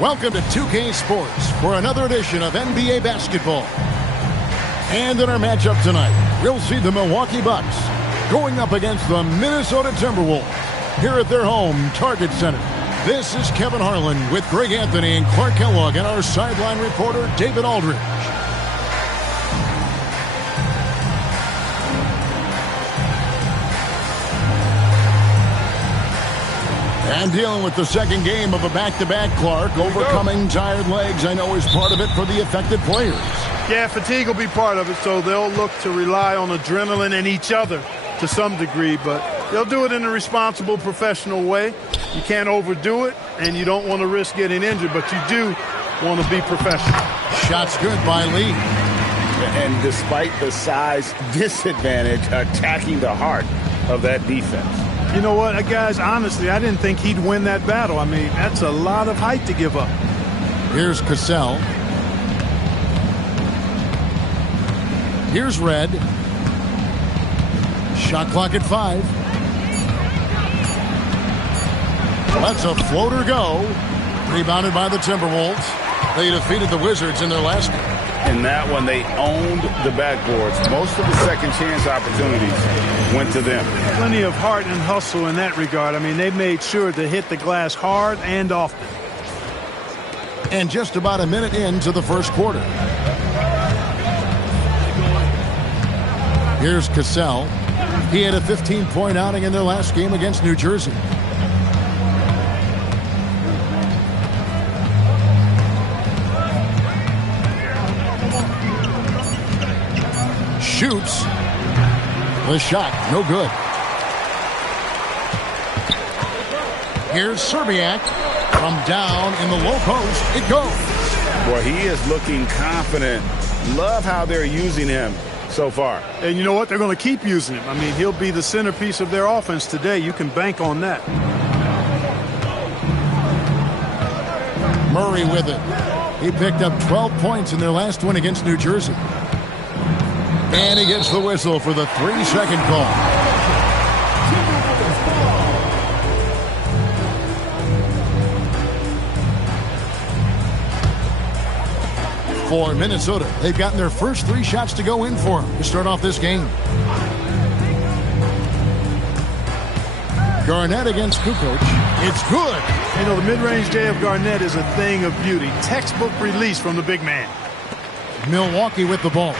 Welcome to 2K Sports for another edition of NBA basketball. And in our matchup tonight, we'll see the Milwaukee Bucks going up against the Minnesota Timberwolves here at their home Target Center. This is Kevin Harlan with Greg Anthony and Clark Kellogg and our sideline reporter David Aldridge. And dealing with the second game of a back-to-back, Clark. Overcoming tired legs, I know, is part of it for the affected players. Yeah, fatigue will be part of it, so they'll look to rely on adrenaline and each other to some degree, but they'll do it in a responsible, professional way. You can't overdo it, and you don't want to risk getting injured, but you do want to be professional. Shots good by Lee. And despite the size disadvantage, attacking the heart of that defense. You know what, guys, honestly, I didn't think he'd win that battle. I mean, that's a lot of height to give up. Here's Cassell. Here's Red. Shot clock at 5. Let's a floater go. Rebounded by the Timberwolves. They defeated the Wizards in their last game. In that one, they owned the backboards. Most of the second chance opportunities went to them. Plenty of heart and hustle in that regard. I mean, they made sure to hit the glass hard and often. And just about a minute into the first quarter. Here's Cassell. He had a 15-point outing in their last game against New Jersey. Shoots. The shot, no good. Here's Serbiak. From down in the low post, it goes. Boy, he is looking confident. Love how they're using him so far. And you know what? They're going to keep using him. I mean, he'll be the centerpiece of their offense today. You can bank on that. Murray with it. He picked up 12 points in their last win against New Jersey. And he gets the whistle for the 3-second call. For Minnesota, they've gotten their first 3 shots to go in for them to start off this game. Garnett against Kukoc. It's good. You know, the mid-range J of Garnett is a thing of beauty. Textbook release from the big man. Milwaukee with the ball.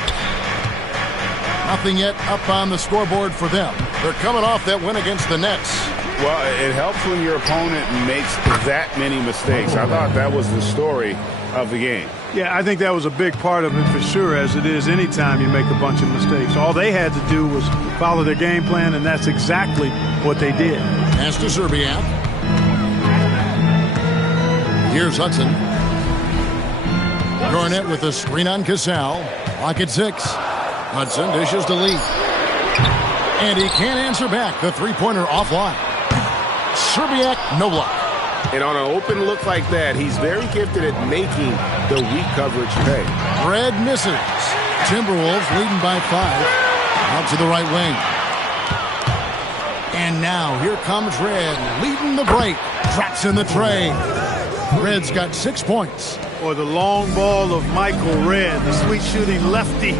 Nothing yet up on the scoreboard for them. They're coming off that win against the Nets. Well, it helps when your opponent makes that many mistakes. I thought that was the story of the game. Yeah, I think that was a big part of it for sure, as it is anytime you make a bunch of mistakes. All they had to do was follow their game plan, and that's exactly what they did. Pass to Serbiak. Here's Hudson. Garnett with a screen on Cassell. Lock at 6. Hudson dishes to Lee. And he can't answer back. The three-pointer offline. Serbiak, no block. And on an open look like that, he's very gifted at making the weak coverage pay. Red misses. Timberwolves leading by 5. Out to the right wing. And now here comes Red leading the break. Drops in the tray. Red's got 6 points. Or the long ball of Michael Red, the sweet shooting lefty,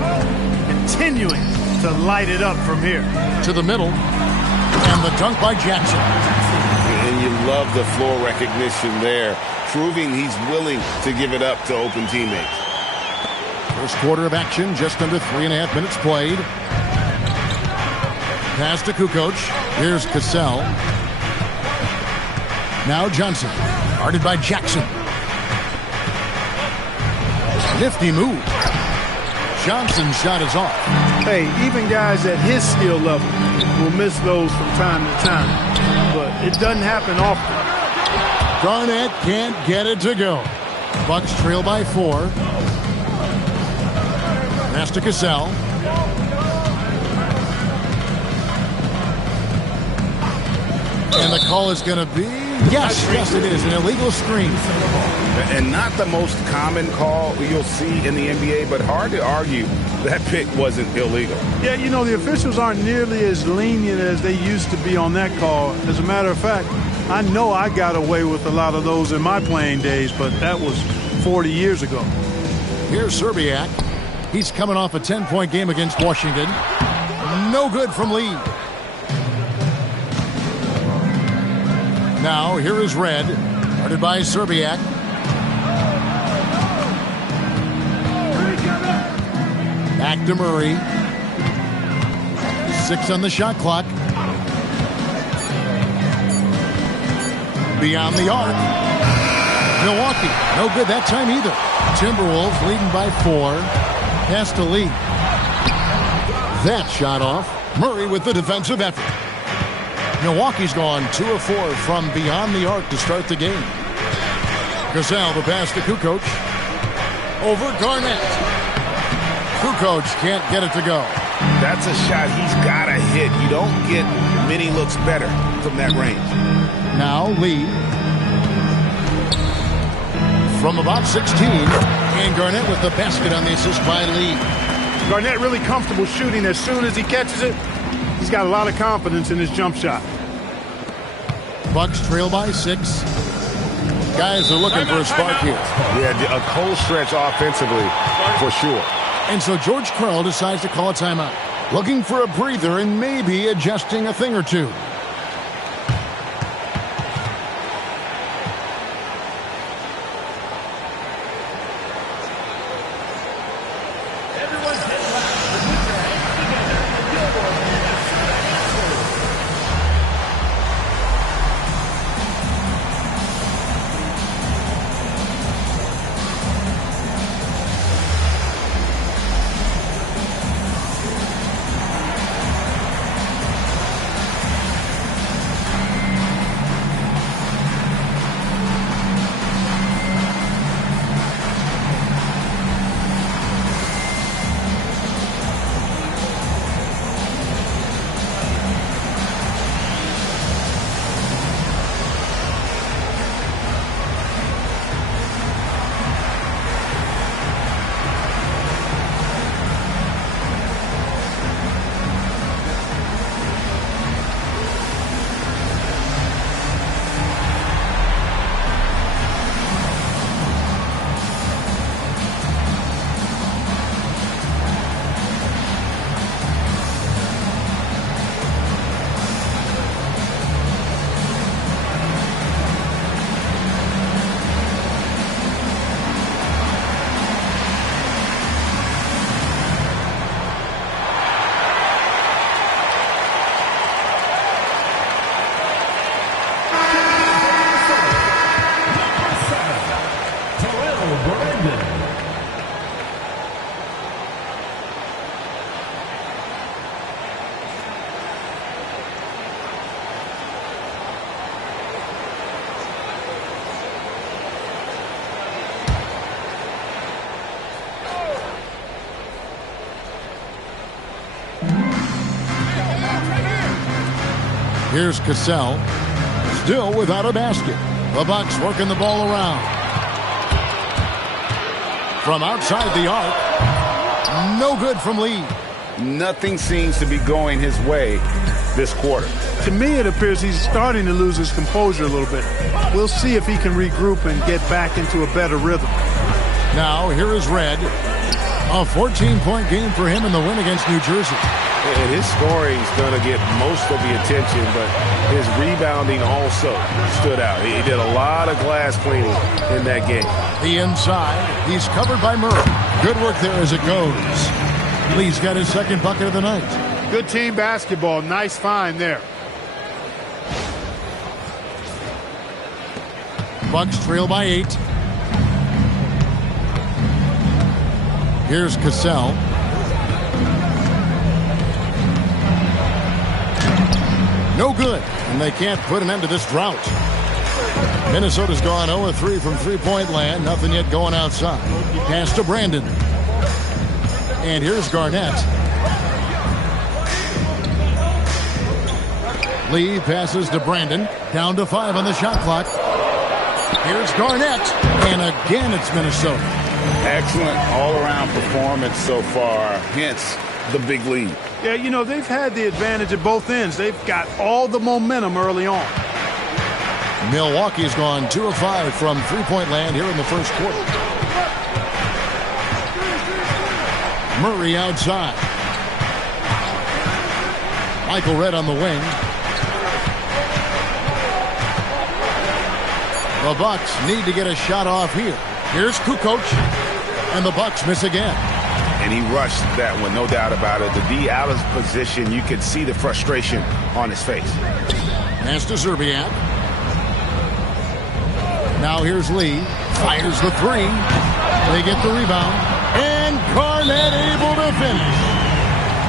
continuing to light it up from here. To the middle. And the dunk by Jackson. And you love the floor recognition there, proving he's willing to give it up to open teammates. First quarter of action, just under 3.5 minutes played. Pass to Kukoc. Here's Cassell. Now Johnson. Guarded by Jackson. Nifty move. Johnson's shot is off. Hey, even guys at his skill level will miss those from time to time. But it doesn't happen often. Garnett can't get it to go. Bucks trail by 4. Pass to Cassell. And the call is going to be, yes, it is, an illegal screen. And not the most common call you'll see in the NBA, but hard to argue that pick wasn't illegal. Yeah, you know, the officials aren't nearly as lenient as they used to be on that call. As a matter of fact, I know I got away with a lot of those in my playing days, but that was 40 years ago. Here's Serbiak. He's coming off a 10-point game against Washington. No good from Lee. Now, here is Red, guarded by Serbiak. Back to Murray. 6 on the shot clock. Beyond the arc. Milwaukee, no good that time either. Timberwolves leading by 4. Pass to Lee. That shot off. Murray with the defensive effort. Milwaukee's gone 2 of 4 from beyond the arc to start the game. Cassell, the pass to Kukoc. Over Garnett. Kukoc can't get it to go. That's a shot he's got to hit. You don't get many looks better from that range. Now Lee. From about 16. And Garnett with the basket on the assist by Lee. Garnett really comfortable shooting. As soon as he catches it, he's got a lot of confidence in his jump shot. Bucks trail by 6. Guys are looking for a spark here. Yeah, a cold stretch offensively for sure. And so George Karl decides to call a timeout. Looking for a breather and maybe adjusting a thing or two. Here's Cassell, still without a basket. The Bucks working the ball around. From outside the arc, no good from Lee. Nothing seems to be going his way this quarter. To me, it appears he's starting to lose his composure a little bit. We'll see if he can regroup and get back into a better rhythm. Now, here is Red. A 14-point game for him in the win against New Jersey. And his scoring's going to get most of the attention, but his rebounding also stood out. He did a lot of glass cleaning in that game. The inside, he's covered by Murray. Good work there as it goes. Lee's got his second bucket of the night. Good team basketball. Nice find there. Bucks trail by 8. Here's Cassell. No good, and they can't put an end to this drought. Minnesota's gone 0-3 from three-point land. Nothing yet going outside. Pass to Brandon. And here's Garnett. Lee passes to Brandon. Down to 5 on the shot clock. Here's Garnett. And again, it's Minnesota. Excellent all-around performance so far, hence the big lead. Yeah, you know, they've had the advantage at both ends. They've got all the momentum early on. Milwaukee's gone 2 of 5 from three-point land here in the first quarter. Murray outside. Michael Redd on the wing. The Bucks need to get a shot off here. Here's Kukoc, and the Bucks miss again. And he rushed that one, no doubt about it. To be out of position, you could see the frustration on his face. Pass to Zerbiak. Now here's Lee. Fires the three. They get the rebound. And Garnett able to finish.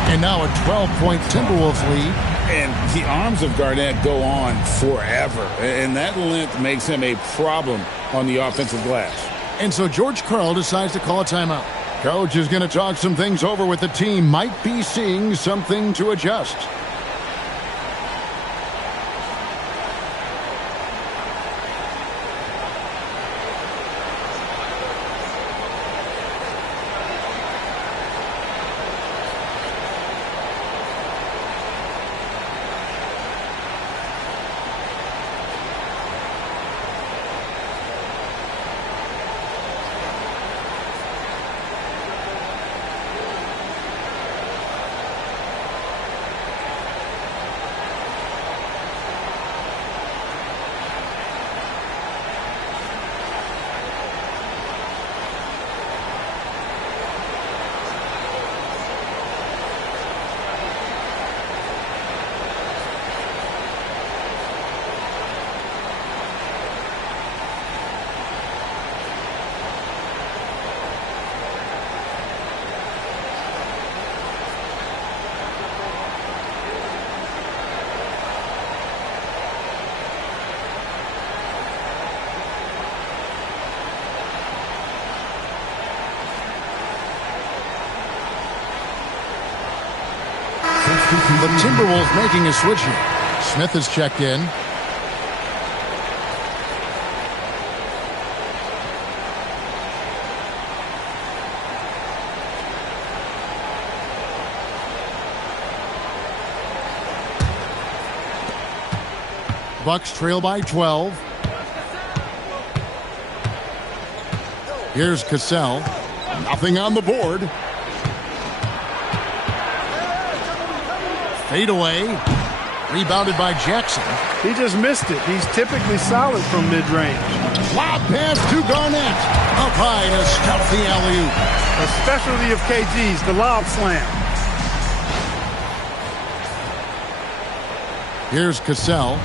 And now a 12-point Timberwolves lead. And the arms of Garnett go on forever. And that length makes him a problem on the offensive glass. And so George Karl decides to call a timeout. Coach is going to talk some things over with the team. Might be seeing something to adjust. The Timberwolves making a switch here. Smith is checked in. Bucks trail by 12. Here's Cassell. Nothing on the board. Fade away. Rebounded by Jackson. He just missed it. He's typically solid from mid-range. Lob pass to Garnett. Up high to stuff the alley-oop. A specialty of KG's, the lob slam. Here's Cassell.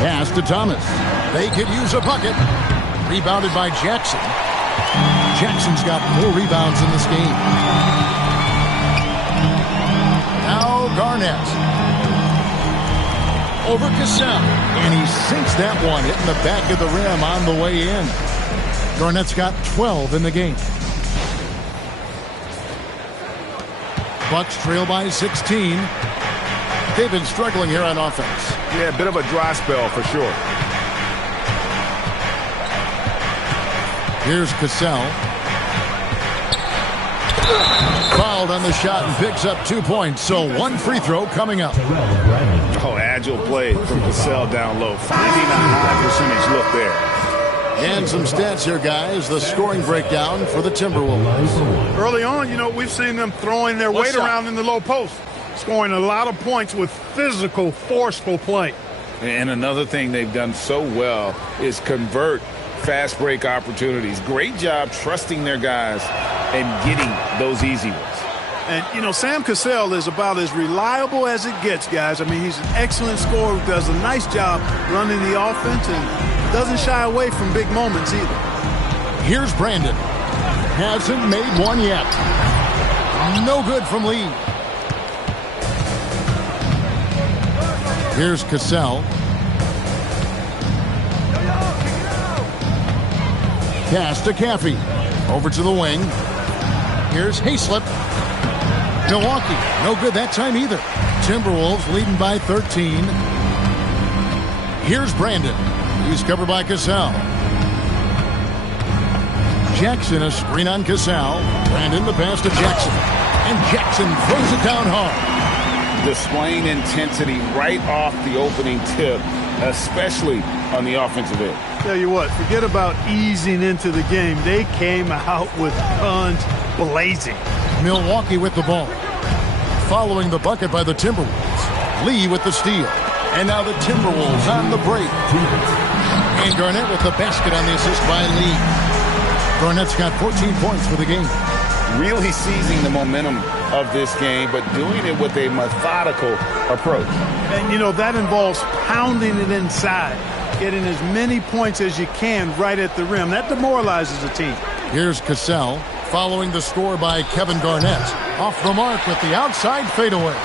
Pass to Thomas. They could use a bucket. Rebounded by Jackson. Jackson's got 4 rebounds in this game. Now Garnett. Over Cassell. And he sinks that one, hitting the back of the rim on the way in. Garnett's got 12 in the game. Bucks trail by 16. They've been struggling here on offense. Yeah, a bit of a dry spell for sure. Here's Cassell. Fouled on the shot and picks up 2 points. So 1 free throw coming up. Oh, agile play from Cassell down low. Finding a high percentage look there. And some stats here, guys. The scoring breakdown for the Timberwolves. Early on, you know, we've seen them throwing their weight around in the low post. Scoring a lot of points with physical, forceful play. And another thing they've done so well is convert fast break opportunities. Great job trusting their guys and getting those easy ones. And, you know, Sam Cassell is about as reliable as it gets, guys. I mean, he's an excellent scorer who does a nice job running the offense and doesn't shy away from big moments either. Here's Brandon. Hasn't made one yet. No good from Lee. Here's Cassell. Pass to Caffey. Over to the wing. Here's Hayslip. Milwaukee, no good that time either. Timberwolves leading by 13. Here's Brandon. He's covered by Cassell. Jackson, a screen on Cassell. Brandon, the pass to Jackson. And Jackson throws it down hard. Displaying intensity right off the opening tip, especially on the offensive end. Tell you what, forget about easing into the game. They came out with guns blazing. Milwaukee with the ball. Following the bucket by the Timberwolves. Lee with the steal. And now the Timberwolves on the break. And Garnett with the basket on the assist by Lee. Garnett's got 14 points for the game. Really seizing the momentum of this game, but doing it with a methodical approach. And, you know, that involves pounding it inside, getting as many points as you can right at the rim. That demoralizes a team. Here's Cassell following the score by Kevin Garnett. Off the mark with the outside fadeaway.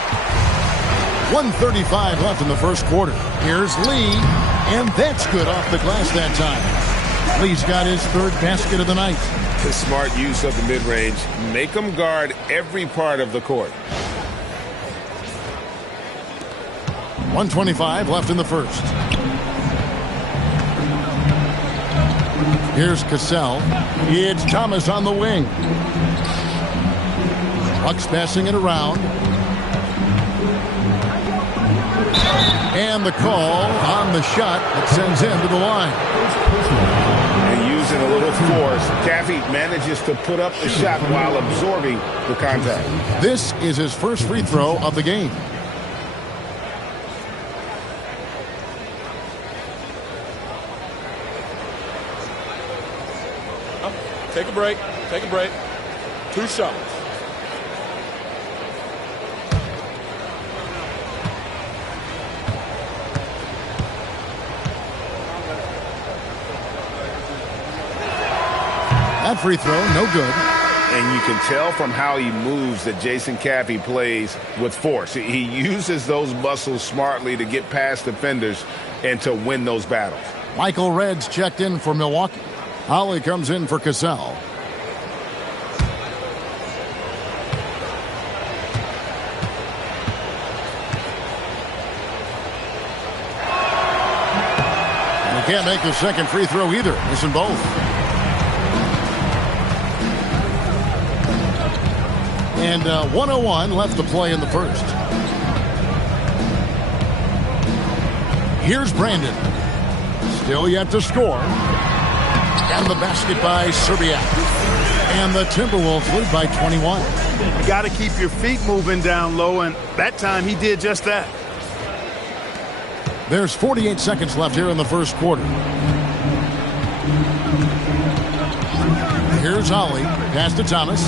1:35 left in the first quarter. Here's Lee, and that's good off the glass that time. Lee's got his third basket of the night. The smart use of the mid-range. Make them guard every part of the court. 1:25 left in the first. Here's Cassell. It's Thomas on the wing. Bucks passing it around. And the call on the shot that sends him to the line. And using a little force, Caffey manages to put up the shot while absorbing the contact. This is his first free throw of the game. Take a break. Take a break. 2 shots. That free throw, no good. And you can tell from how he moves that Jason Caffey plays with force. He uses those muscles smartly to get past defenders and to win those battles. Michael Redd's checked in for Milwaukee. Holly comes in for Cassell. And he can't make the second free throw either. Missing both. And 1:01 left to play in the first. Here's Brandon. Still yet to score. And the basket by Serbiak. And the Timberwolves lead by 21. You got to keep your feet moving down low, and that time he did just that. There's 48 seconds left here in the first quarter. Here's Holly. Pass to Thomas.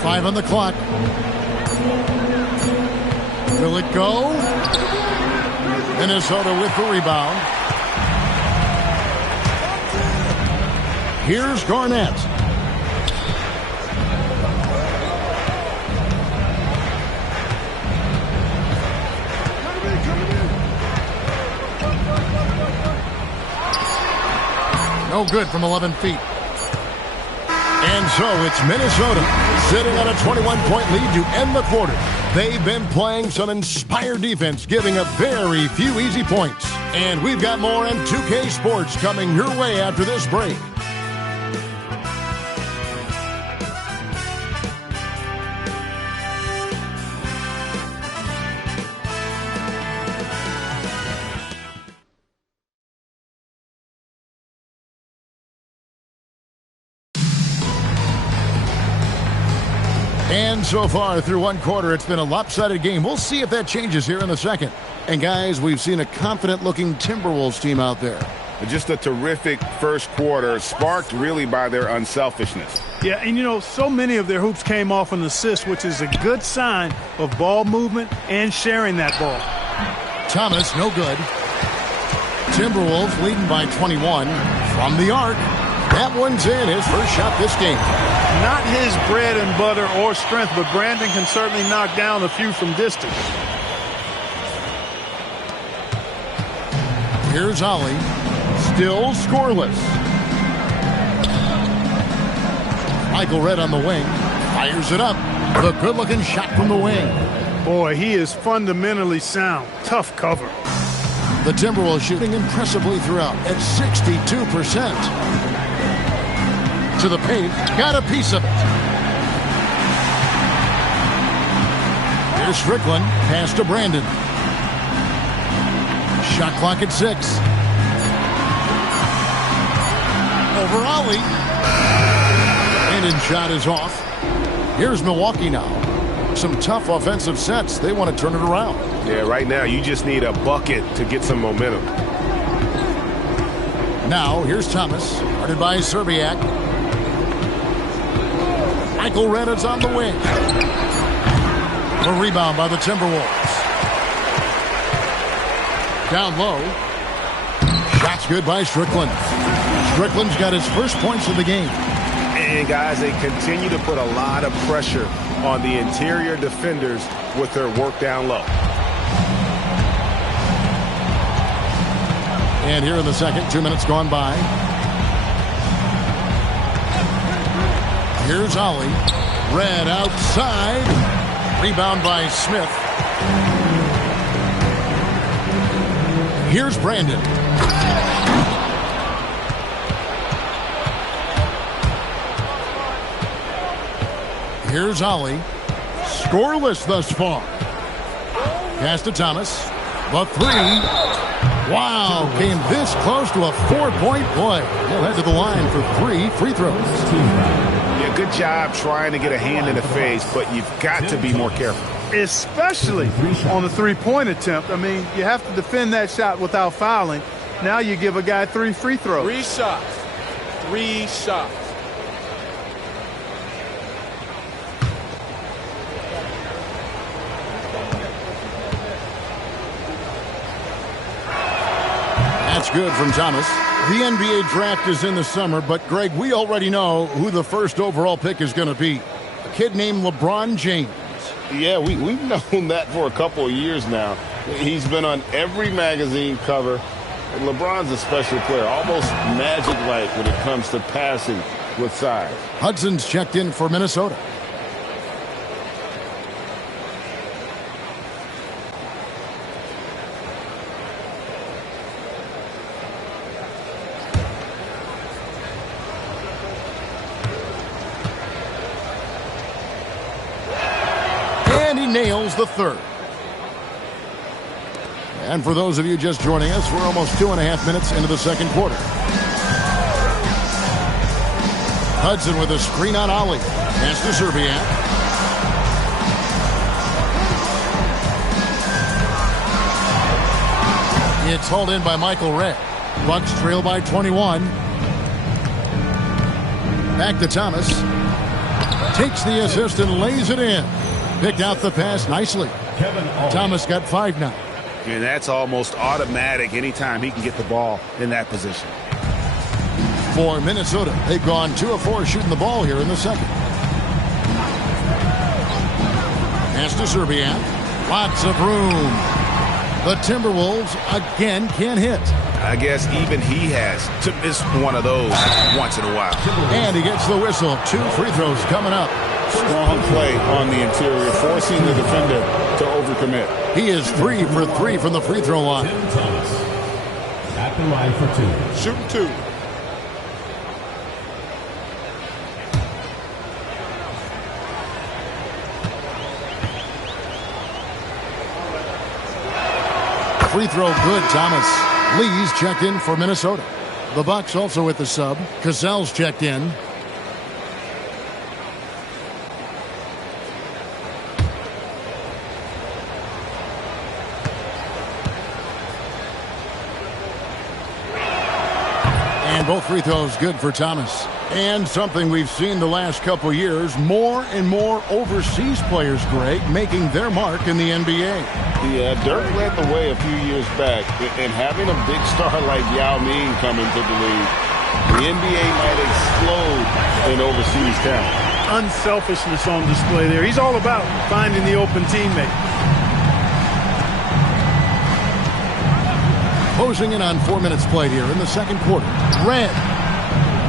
Five on the clock. Will it go? Minnesota with the rebound. Here's Garnett. No good from 11 feet. And so it's Minnesota sitting on a 21-point lead to end the quarter. They've been playing some inspired defense, giving up very few easy points. And we've got more in 2K Sports coming your way after this break. And so far through one quarter, it's been a lopsided game. We'll see if that changes here in the second. And guys, we've seen a confident-looking Timberwolves team out there. Just a terrific first quarter, sparked really by their unselfishness. Yeah, and you know, so many of their hoops came off an assist, which is a good sign of ball movement and sharing that ball. Thomas, no good. Timberwolves leading by 21 from the arc. That one's in, his first shot this game. Not his bread and butter or strength, but Brandon can certainly knock down a few from distance. Here's Ollie. Still scoreless. Michael Redd on the wing. Fires it up. The good-looking shot from the wing. Boy, he is fundamentally sound. Tough cover. The Timberwolves shooting impressively throughout at 62%. To the paint, got a piece of it. Here's Strickland, pass to Brandon. Shot clock at 6. Over Ollie. Brandon's shot is off. Here's Milwaukee now. Some tough offensive sets. They want to turn it around. Yeah, right now you just need a bucket to get some momentum. Now, here's Thomas, guarded by Serbiak. Michael Reddit's on the wing. A rebound by the Timberwolves. Down low. Shot's good by Strickland. Strickland's got his first points of the game. And, guys, they continue to put a lot of pressure on the interior defenders with their work down low. And here in the second, 2 minutes gone by. Here's Ollie. Red outside. Rebound by Smith. Here's Brandon. Here's Ollie. Scoreless thus far. Pass to Thomas. The three. Wow, came this close to a 4-point play. He'll head to the line for 3 free throws. Yeah, good job trying to get a hand in the face, but you've got to be more careful. Especially on the three-point attempt. I mean, you have to defend that shot without fouling. Now you give a guy 3 free throws. 3 shots. 3 shots. That's good from Thomas. The NBA draft is in the summer, but Greg, we already know who the first overall pick is going to be. A kid named LeBron James. Yeah, we've known that for a couple of years now. He's been on every magazine cover. LeBron's a special player, almost magic-like when it comes to passing with size. Hudson's checked in for Minnesota. Nails the third. And for those of you just joining us, we're almost 2.5 minutes into the second quarter. Hudson with a screen on Ollie. Pass to Serbiak. It's hauled in by Michael Red. Bucks trail by 21. Back to Thomas. Takes the assist and lays it in. Picked out the pass nicely. Thomas got 5 now. And that's almost automatic anytime he can get the ball in that position. For Minnesota, they've gone 2 of 4 shooting the ball here in the second. Pass to Serbiak. Lots of room. The Timberwolves again can't hit. I guess even he has to miss one of those once in a while. And he gets the whistle. 2 free throws coming up. Strong play on the interior, forcing the defender to overcommit. He is 3 for 3 from the free throw line. Tim Thomas at the line for 2. Shooting 2. Free throw good, Thomas. Lee's checked in for Minnesota. The Bucks also with the sub. Cassell's checked in. And both free throws good for Thomas. And something we've seen the last couple years, more and more overseas players, Greg, making their mark in the NBA. Yeah, Dirk led the way a few years back, and having a big star like Yao Ming come into the league, the NBA might explode in overseas talent. Unselfishness on display there. He's all about finding the open teammate. Closing in on 4 minutes played here in the second quarter. Red.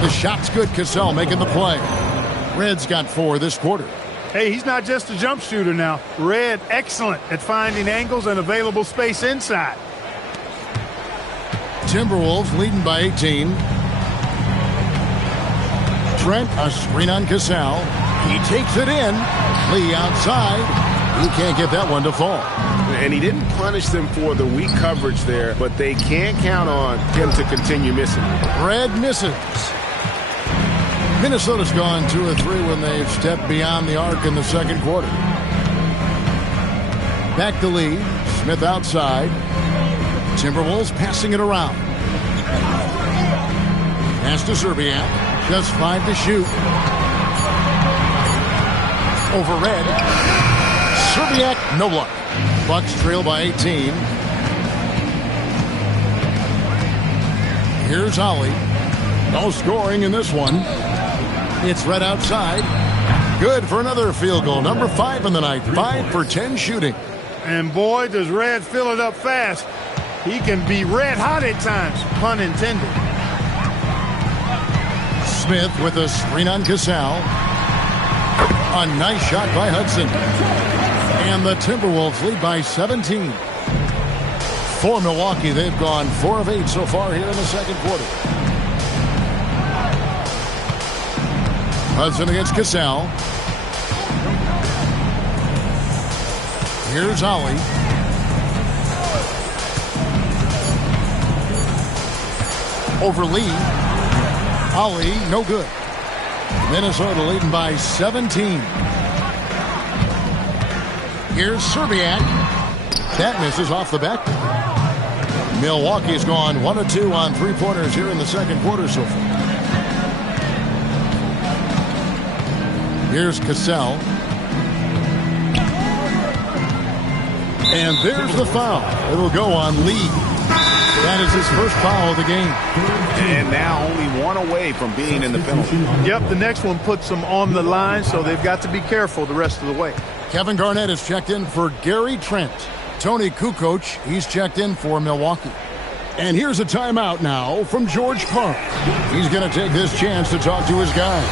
The shot's good. Cassell making the play. Red's got 4 this quarter. Hey, he's not just a jump shooter now. Red, excellent at finding angles and available space inside. Timberwolves leading by 18. Trent, a screen on Cassell. He takes it in. Lee outside. He can't get that one to fall. And he didn't punish them for the weak coverage there, but they can't count on him to continue missing. Red misses. Minnesota's gone 2 of 3 when they've stepped beyond the arc in the second quarter. Back to Lee. Smith outside. Timberwolves passing it around. Pass to Serbiak. Just 5 to shoot. Over Red. Serbiak, no luck. Bucks trail by 18. Here's Ollie. No scoring in this one. It's Red outside. Good for another field goal. Number 5 in the night. 5 for 10 shooting. And boy, does Red fill it up fast. He can be red hot at times, pun intended. Smith with a screen on Cassell. A nice shot by Hudson. And the Timberwolves lead by 17. For Milwaukee, they've gone 4 of 8 so far here in the second quarter. Hudson against Cassell. Here's Ollie. Over Lee. Ollie, no good. Minnesota leading by 17. Here's Serbiak. That misses off the back. Milwaukee's gone 1 of 2 on 3-pointers here in the second quarter so far. Here's Cassell. And there's the foul. It'll go on Lee. That is his first foul of the game. And now only 1 away from being in the penalty. Yep, the next one puts them on the line, so they've got to be careful the rest of the way. Kevin Garnett has checked in for Gary Trent. Tony Kukoc, he's checked in for Milwaukee. And here's a timeout now from George Park. He's going to take this chance to talk to his guys.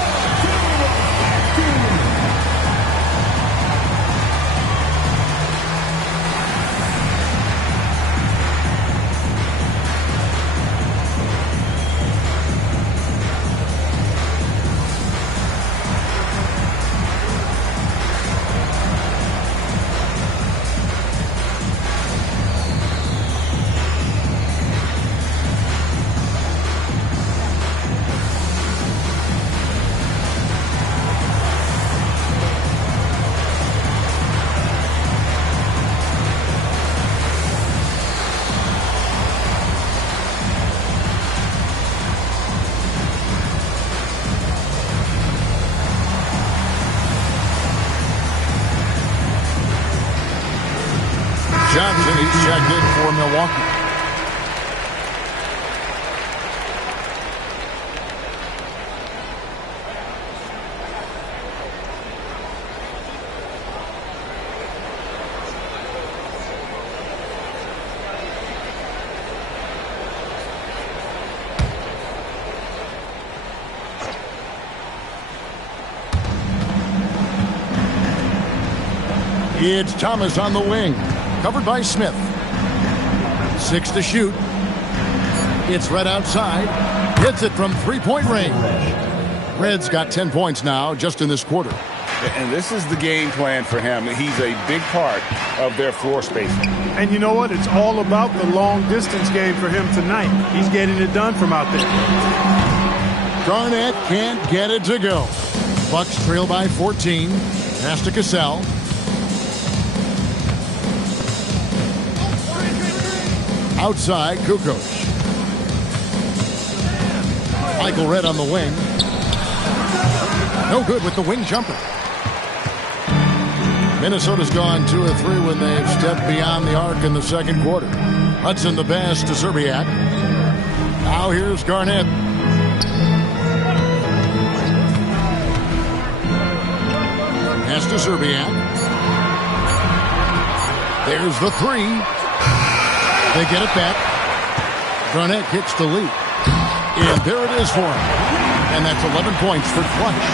Johnson, he's checked in for Milwaukee. It's Thomas on the wing. Covered by Smith. 6 to shoot. It's Red outside. Hits it from 3-point range. Red's got 10 points now just in this quarter. And this is the game plan for him. He's a big part of their floor spacing. And you know what? It's all about the long distance game for him tonight. He's getting it done from out there. Garnett can't get it to go. Bucks trail by 14. Pass to Cassell. Outside, Kukoc. Michael Red on the wing. No good with the wing jumper. Minnesota's gone 2 of 3 when they've stepped beyond the arc in the second quarter. Hudson the pass to Serbiak. Now here's Garnett. Pass to Serbiak. There's the 3. They get it back. Garnett kicks the lead. And there it is for him. And that's 11 points for Clutch.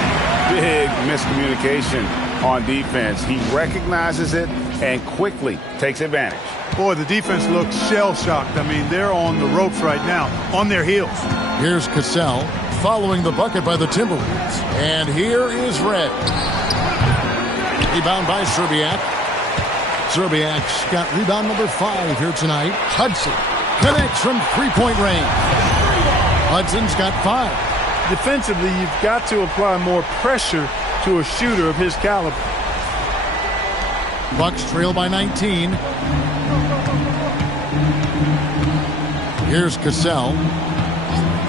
Big miscommunication on defense. He recognizes it and quickly takes advantage. Boy, the defense looks shell-shocked. I mean, they're on the ropes right now, on their heels. Here's Cassell following the bucket by the Timberwolves. And here is Red. Rebound by Serbiak. Serbiak's got rebound number 5 here tonight. Hudson connects from three-point range. Hudson's got 5. Defensively, you've got to apply more pressure to a shooter of his caliber. Bucks trail by 19. Here's Cassell.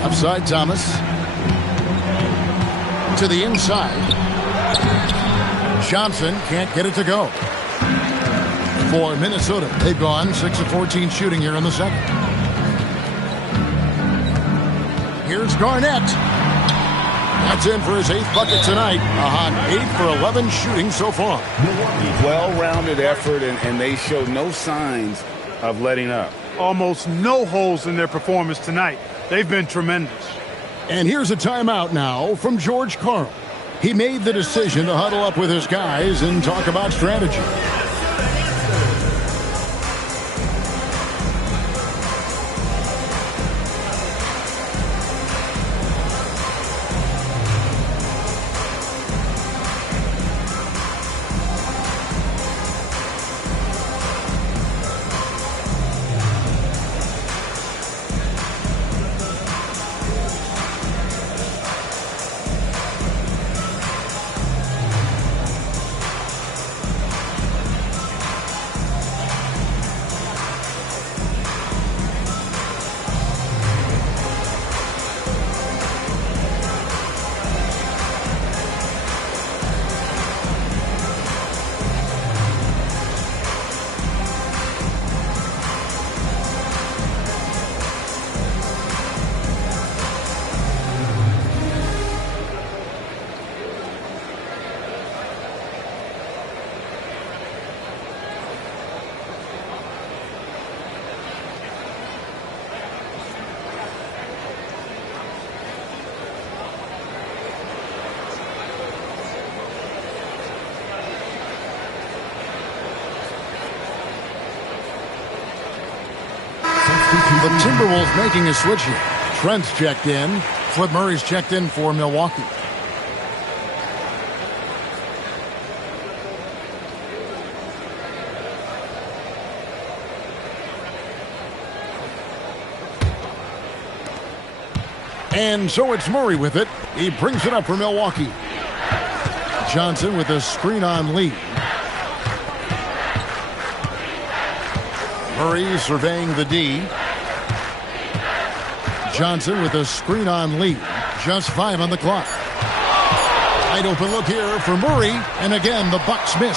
Upside Thomas. To the inside. Johnson can't get it to go. For Minnesota, they've gone 6 of 14 shooting here in the second. Here's Garnett. That's in for his 8th bucket tonight. A hot 8 for 11 shooting so far. Well-rounded effort, and they show no signs of letting up. Almost no holes in their performance tonight. They've been tremendous. And here's a timeout now from George Karl. He made the decision to huddle up with his guys and talk about strategy. The Timberwolves making a switch here. Trent's checked in. Flip Murray's checked in for Milwaukee. And so it's Murray with it. He brings it up for Milwaukee. Johnson with a screen on lead. Murray surveying the D. Johnson with a screen on lead. Just 5 on the clock. Wide open look here for Murray. And again, the Bucks miss.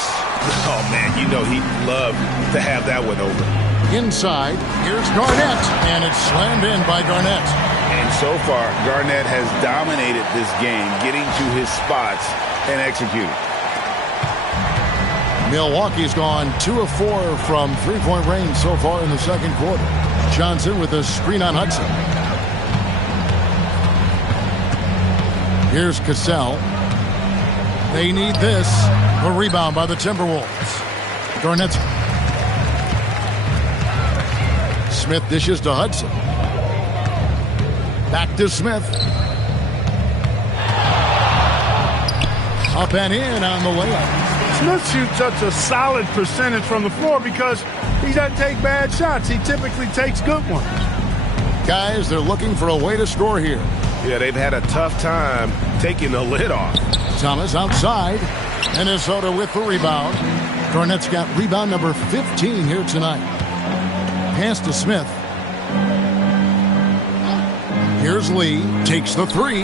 Oh, man, you know he'd love to have that one over. Inside, here's Garnett. And it's slammed in by Garnett. And so far, Garnett has dominated this game, getting to his spots and executing. Milwaukee's gone 2 of 4 from three-point range so far in the second quarter. Johnson with a screen on Hudson. Here's Cassell. They need this. A rebound by the Timberwolves. Garnett. Smith dishes to Hudson. Back to Smith. Up and in on the layup. Smith shoots such a solid percentage from the floor because he doesn't take bad shots. He typically takes good ones. Guys, they're looking for a way to score here. Yeah, they've had a tough time taking the lid off. Thomas outside. Minnesota with the rebound. Garnett's got rebound number 15 here tonight. Pass to Smith. Here's Lee. Takes the 3.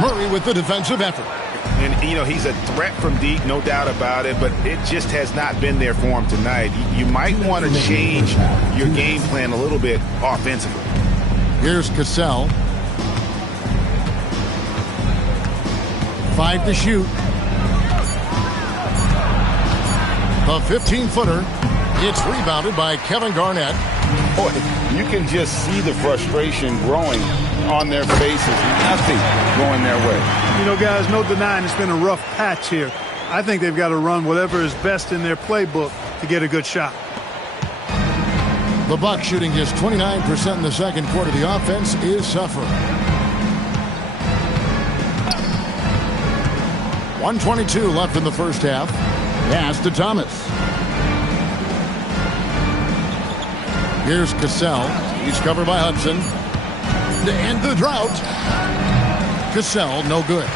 Murray with the defensive effort. And, you know, he's a threat from deep, no doubt about it, but it just has not been there for him tonight. You might want to change your game plan a little bit offensively. Here's Cassell. 5 to shoot. The 15-footer. It's rebounded by Kevin Garnett. Boy, you can just see the frustration growing on their faces. Nothing going their way. You know, guys, no denying it's been a rough patch here. I think they've got to run whatever is best in their playbook to get a good shot. The Bucks shooting just 29% in the second quarter. The offense is suffering. 1:22 left in the first half. Pass to Thomas. Here's Cassell. He's covered by Hudson. To end the drought. Cassell, no good.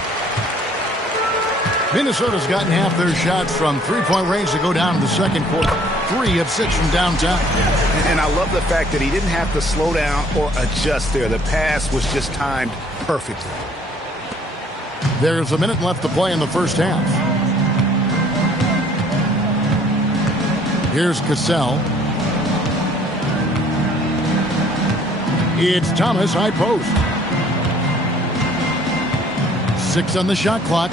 Minnesota's gotten half their shots from three-point range to go down in the second quarter. 3 of 6 from downtown. And I love the fact that he didn't have to slow down or adjust there. The pass was just timed perfectly. There's a minute left to play in the first half. Here's Cassell. It's Thomas, high post. 6 on the shot clock.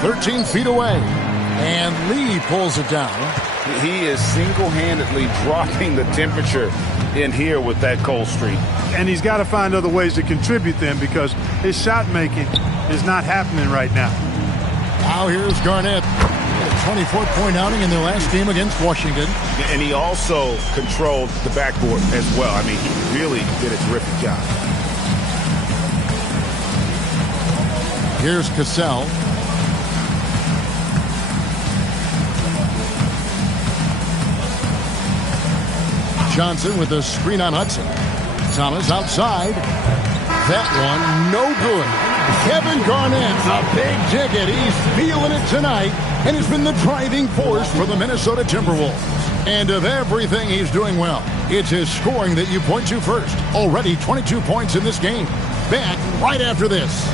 13 feet away. And Lee pulls it down. He is single-handedly dropping the temperature in here with that cold streak. And he's got to find other ways to contribute then, because his shot making is not happening right now. Now here's Garnett. A 24-point outing in their last game against Washington. And he also controlled the backboard as well. I mean, he really did a terrific job. Here's Cassell. Johnson with a screen on Hudson. Thomas outside. That one, no good. Kevin Garnett's a big ticket. He's feeling it tonight and has been the driving force for the Minnesota Timberwolves. And of everything he's doing well, it's his scoring that you point to first. Already 22 points in this game. Back right after this.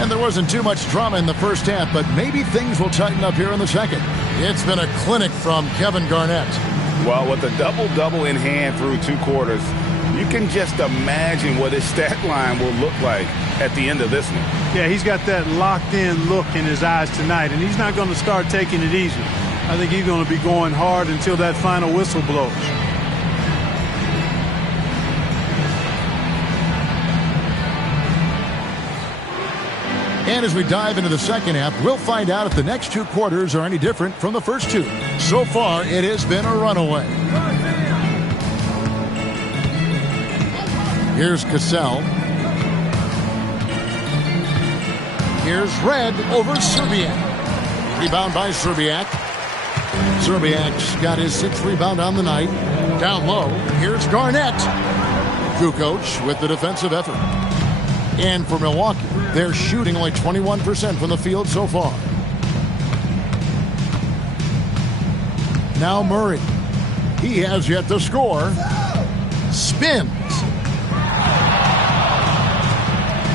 And there wasn't too much drama in the first half, but maybe things will tighten up here in the second. It's been a clinic from Kevin Garnett. Well, with a double-double in hand through 2 quarters, you can just imagine what his stat line will look like at the end of this one. Yeah, he's got that locked-in look in his eyes tonight, and he's not going to start taking it easy. I think he's going to be going hard until that final whistle blows. And as we dive into the second half, we'll find out if the next 2 quarters are any different from the first 2. So far, it has been a runaway. Here's Cassell. Here's Red over Serbiak. Rebound by Serbiak. Serbiak's got his 6th rebound on the night. Down low, here's Garnett. Kukoc with the defensive effort. And for Milwaukee, they're shooting only 21% from the field so far. Now Murray. He has yet to score. Spins.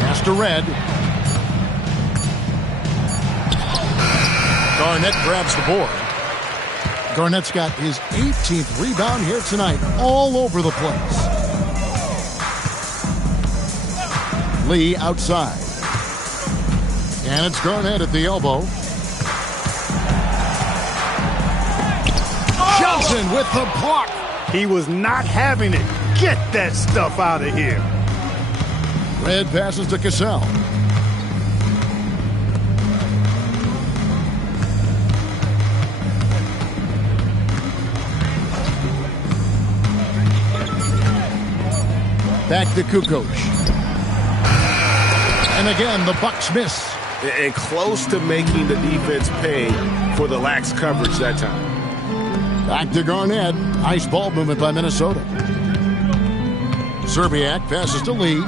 Pass to Red. Garnett grabs the board. Garnett's got his 18th rebound here tonight, all over the place. Lee outside. And it's Garnett at the elbow. Johnson with the block. He was not having it. Get that stuff out of here. Red passes to Cassell. Back to Kukoc. And again, the Bucks miss. And close to making the defense pay for the lax coverage that time. Back to Garnett. Nice ball movement by Minnesota. Serbiak passes to Lee.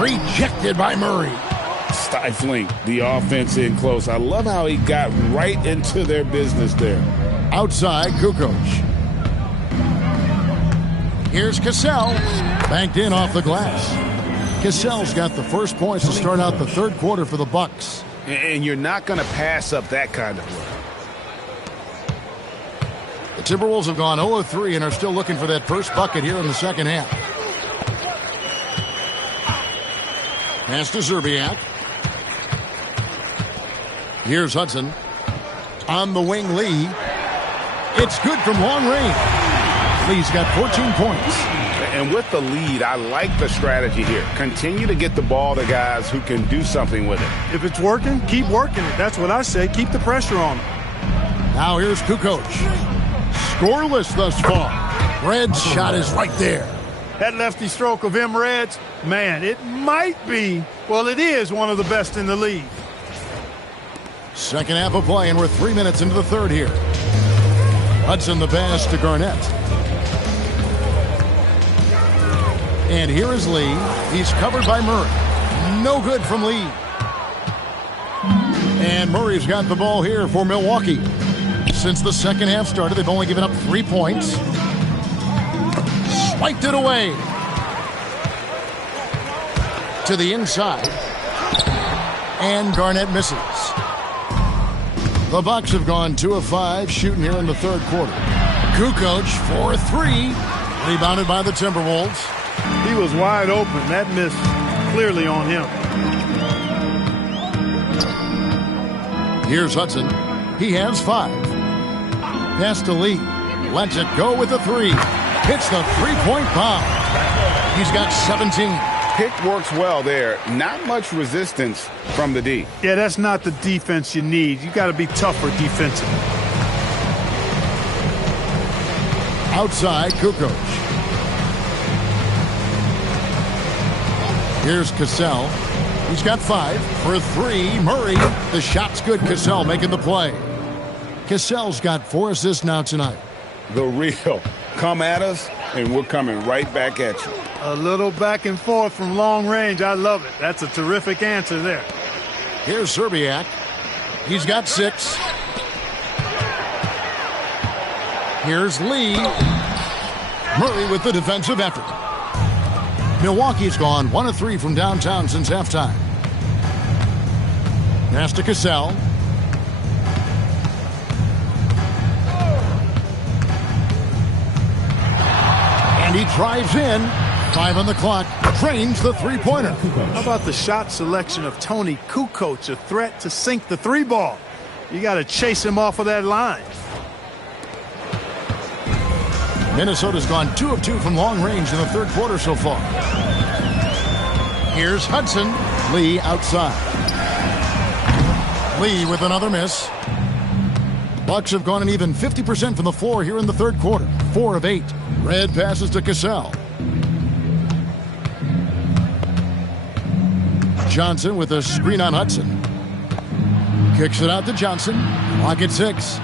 Rejected by Murray. Stifling the offense in close. I love how he got right into their business there. Outside, Kukoc. Here's Cassell. Banked in off the glass. Cassell's got the first points to start out the third quarter for the Bucks. And you're not going to pass up that kind of look. The Timberwolves have gone 0-3 and are still looking for that first bucket here in the second half. Pass to Serbiak. Here's Hudson. On the wing, Lee. It's good from long range. Lee's got 14 points. And with the lead, I like the strategy here. Continue to get the ball to guys who can do something with it. If it's working, keep working it. That's what I say. Keep the pressure on them. Now here's Kukoc. Scoreless thus far. Red's shot is right there. That lefty stroke of Red's, man, it might be, well, it is one of the best in the league. Second half of play, and we're 3 minutes into the third here. Hudson the pass to Garnett. And here is Lee. He's covered by Murray. No good from Lee. And Murray's got the ball here for Milwaukee. Since the second half started, they've only given up 3 points. Swiped it away. To the inside. And Garnett misses. The Bucks have gone 2 of 5 shooting here in the third quarter. Kukoc for 3. Rebounded by the Timberwolves. He was wide open. That miss clearly on him. Here's Hudson. He has 5. Pass to Lee. Lets it go with the 3. Hits the three-point bomb. He's got 17. Pick works well there. Not much resistance from the D. Yeah, that's not the defense you need. You got to be tougher defensively. Outside, Kukoc. Here's Cassell. He's got 5 for 3. Murray. The shot's good. Cassell making the play. Cassell's got 4 assists now tonight. The real. Come at us, and we're coming right back at you. A little back and forth from long range. I love it. That's a terrific answer there. Here's Serbiak. He's got 6. Here's Lee. Murray with the defensive effort. Milwaukee's gone 1 of 3 from downtown since halftime. Pass to Cassell. And he drives in. 5 on the clock. Drains the three-pointer. How about the shot selection of Tony Kukoc, a threat to sink the 3-ball? You got to chase him off of that line. Minnesota's gone 2 of 2 from long range in the third quarter so far. Here's Hudson. Lee outside. Lee with another miss. Bucks have gone an even 50% from the floor here in the third quarter. 4 of 8. Red passes to Cassell. Johnson with a screen on Hudson. Kicks it out to Johnson. Clock at 6.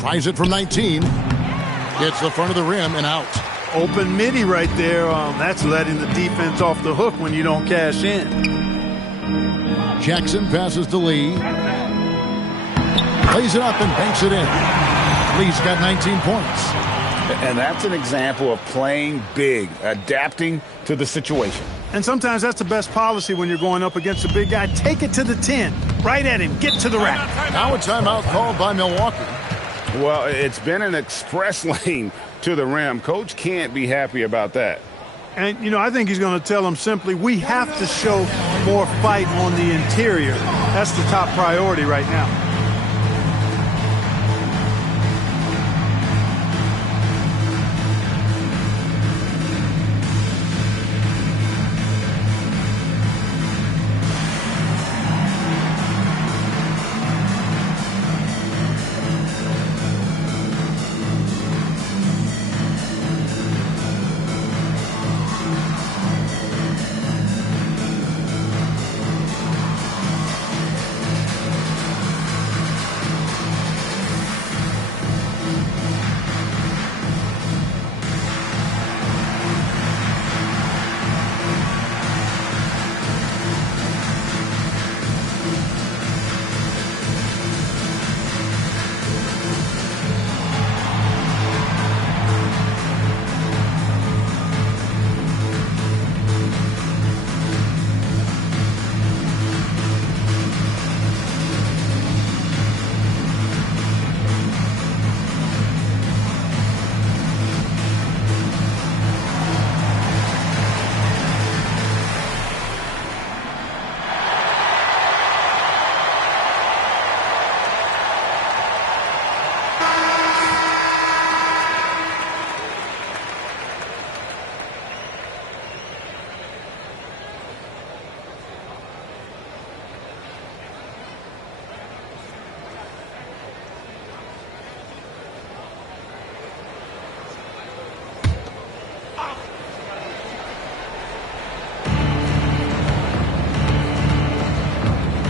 Tries it from 19. Hits the front of the rim and out. Open midi right there. That's letting the defense off the hook when you don't cash in. Jackson passes to Lee. Plays it up and banks it in. Lee's got 19 points. And that's an example of playing big, adapting to the situation. And sometimes that's the best policy when you're going up against a big guy. Take it to the 10. Right at him. Get to the rack. Now a timeout called by Milwaukee. Well, it's been an express lane to the rim. Coach can't be happy about that. And, you know, I think he's going to tell them simply, we have to show more fight on the interior. That's the top priority right now.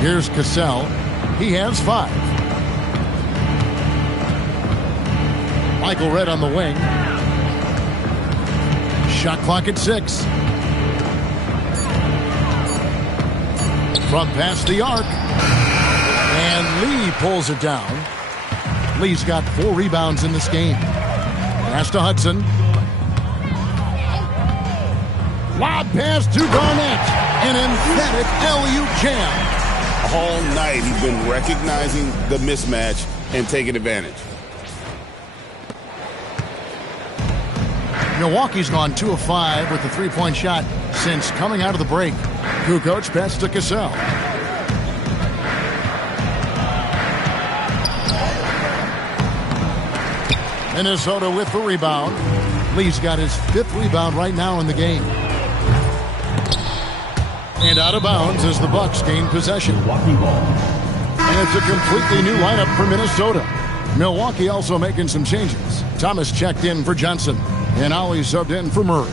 Here's Cassell. He has 5. Michael Redd on the wing. Shot clock at 6. From past the arc. And Lee pulls it down. Lee's got 4 rebounds in this game. Pass to Hudson. Lob pass to Garnett. An emphatic alley-oop jam. All night he's been recognizing the mismatch and taking advantage. Milwaukee's gone 2 of 5 with the 3-point shot since coming out of the break. Kukoc pass to Cassell. Minnesota with the rebound. Lee's got his 5th rebound right now in the game. And out of bounds as the Bucks gain possession. And it's a completely new lineup for Minnesota. Milwaukee also making some changes. Thomas checked in for Johnson. And Ollie subbed in for Murray.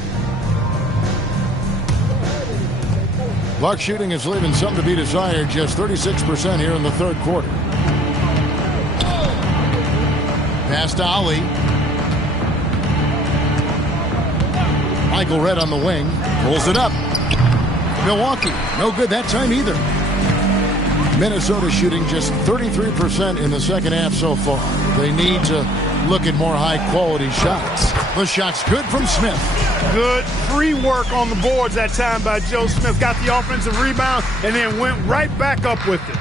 Buck shooting is leaving something to be desired. Just 36% here in the 3rd quarter. Pass to Ollie. Michael Redd on the wing. Pulls it up. Milwaukee, no good that time either. Minnesota shooting just 33% in the 2nd half so far. They need to look at more high-quality shots. The shot's good from Smith. Good free work on the boards that time by Joe Smith. Got the offensive rebound and then went right back up with it.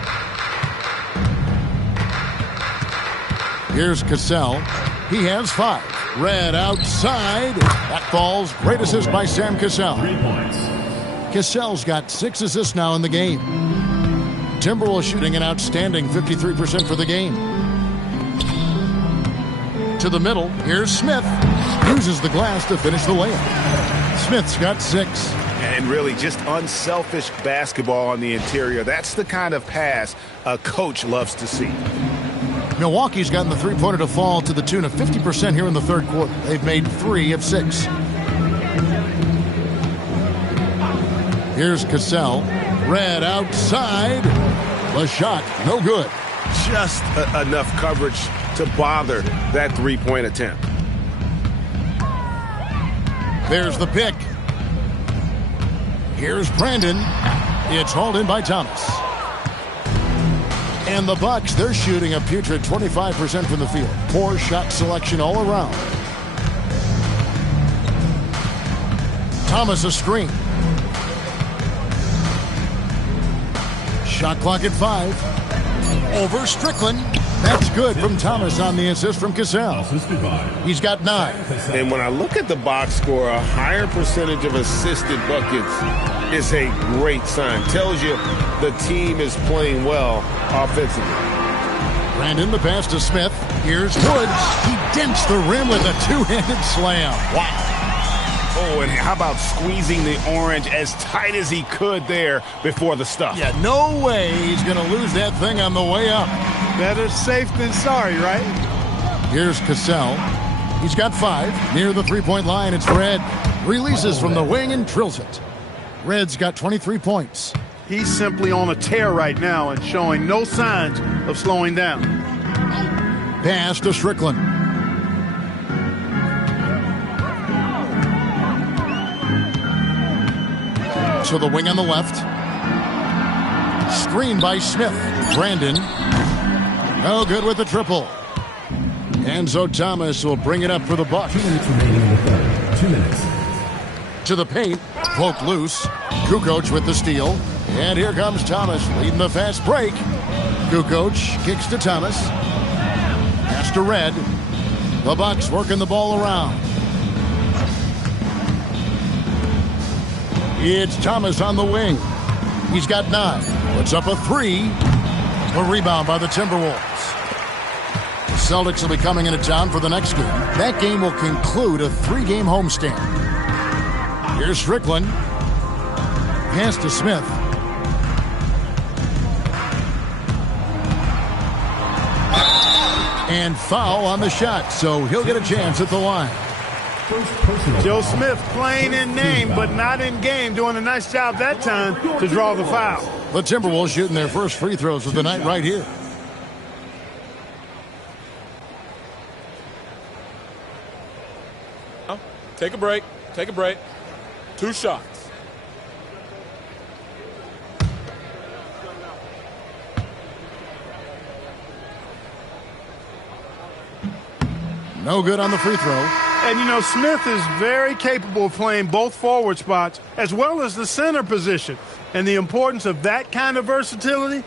Here's Cassell. He has 5. Redd outside. That falls. Great assist by Sam Cassell. 3 points. Cassell's got 6 assists now in the game. Timberwolves shooting an outstanding 53% for the game. To the middle. Here's Smith. Uses the glass to finish the layup. Smith's got 6. And really just unselfish basketball on the interior. That's the kind of pass a coach loves to see. Milwaukee's gotten the 3-pointer to fall to the tune of 50% here in the 3rd quarter. They've made 3 of 6. Here's Cassell. Redd outside. The shot, no good. Just enough coverage to bother that 3-point attempt. There's the pick. Here's Brandon. It's hauled in by Thomas. And the Bucks, they're shooting a putrid 25% from the field. Poor shot selection all around. Thomas a screen. Shot clock at 5. Over Strickland. That's good from Thomas on the assist from Cassell. He's got 9. And when I look at the box score, a higher percentage of assisted buckets is a great sign. Tells you the team is playing well offensively. Brandon, the pass to Smith. Here's Woods. He dents the rim with a 2-handed slam. Wow. Oh, and how about squeezing the orange as tight as he could there before the stuff? Yeah, no way he's going to lose that thing on the way up. Better safe than sorry, right? Here's Cassell. He's got 5. Near the 3-point line, it's Redd. Releases from the wing and drills it. Redd's got 23 points. He's simply on a tear right now and showing no signs of slowing down. Pass to Strickland. To the wing on the left. Screen by Smith. Brandon. No good with the triple. Enzo Thomas will bring it up for the Bucks. 2 minutes remaining in the 3rd. 2 minutes. To the paint. Poked loose. Kukoc with the steal. And here comes Thomas leading the fast break. Kukoc kicks to Thomas. Pass to Redd. The Bucks working the ball around. It's Thomas on the wing. He's got 9. Puts up a 3. A rebound by the Timberwolves. The Celtics will be coming into town for the next game. That game will conclude a 3-game homestand. Here's Strickland. Pass to Smith. And foul on the shot, so he'll get a chance at the line. Joe Smith playing in name but not in game, doing a nice job that time to draw the foul. The Timberwolves shooting their first free throws of the night right here. Take a break. Take a break. 2 shots. No good on the free throw. And, you know, Smith is very capable of playing both forward spots as well as the center position. And the importance of that kind of versatility,